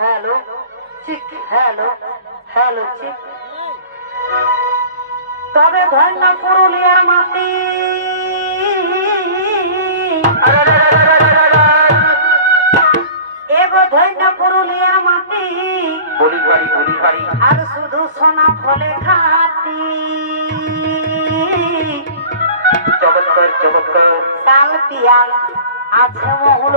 Hello chick hello hello chick তবে ধন্য পুরুলিয়ার মাটি। আর শুধু সোনা ফলে খাতি চমৎকার চমৎকার। তাল পিয়াল আছে মহুল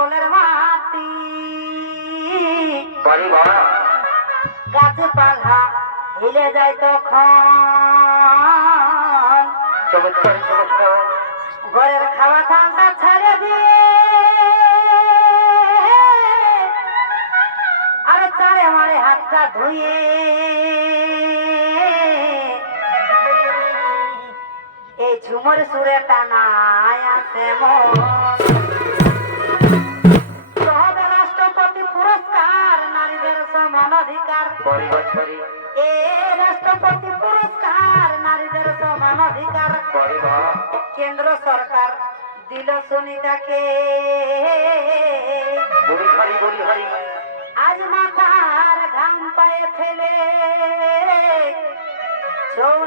মাটি। তলের মাটি গাছে পালা হিলে যায় তখন। ঘরের খাওয়া ঠান্ডা ছাড়ে দিয়ে। আর চারে মারে হাতটা ধুয়ে। এই ঝুমর সুরে টানায় আছে মন। সরকার দিল সুনিতাকে আজ মাথার ঘাম পায়ে ফেলে।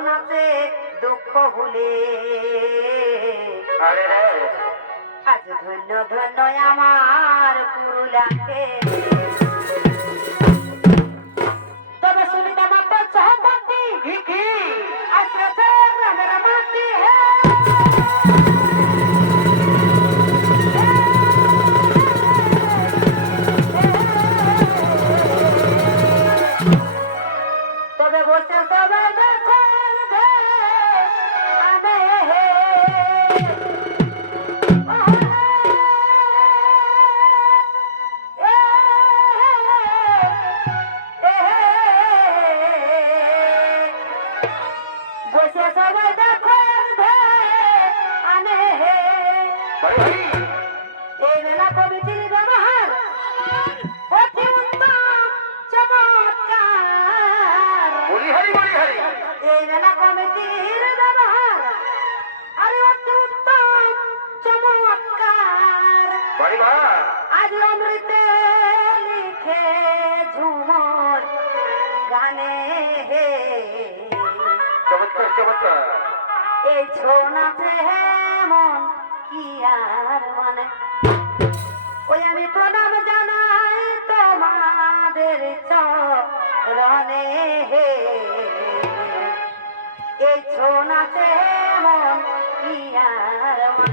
নাচে দুঃখ ভুলে। আজ ধন্য ধন্য আমার পুরুলাকে তবে বসে সবাই দেখুন রে, আনে হে। হে। চমৎকার চমৎকার। এই ছৌ নাচে মন কি আর মানে? ওই আমি প্রণাম জানাই তোমাদের চরণে হে। এই ছৌ নাচে মন কি আর মানে?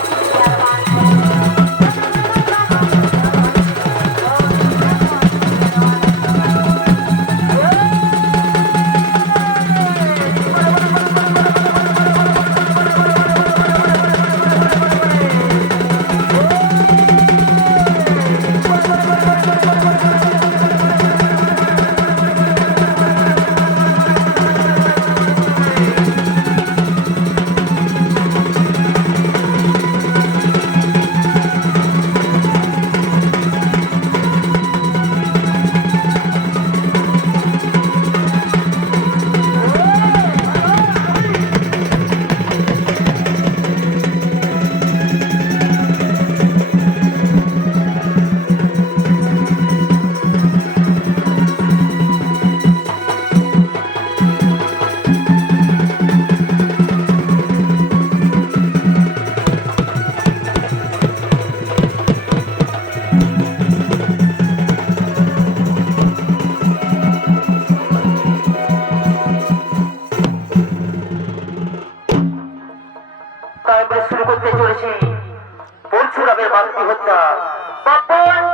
তাই আমরা শুরু করতে চলেছি। পরশুরামের মাতৃহত্যা। বাপন